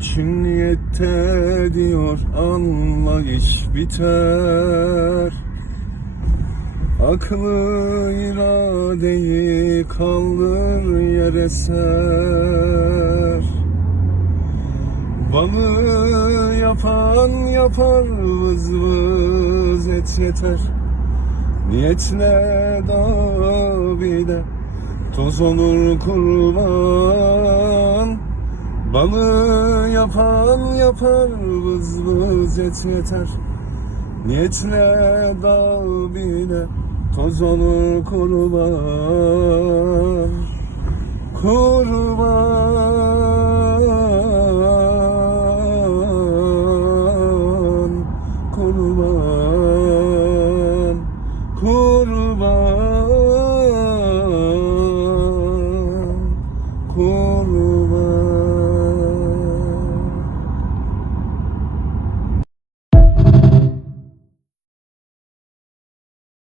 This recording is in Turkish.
İşin niyette diyor, anlayış biter. Aklı iradeyi kaldır yere ser. Balı yapan yapar, vız vız et yeter. Niyetle dabide toz olur kurban. Balı yapan yapar, vız vız et yeter. Niyetle dabide toz olur kurban. Kurban.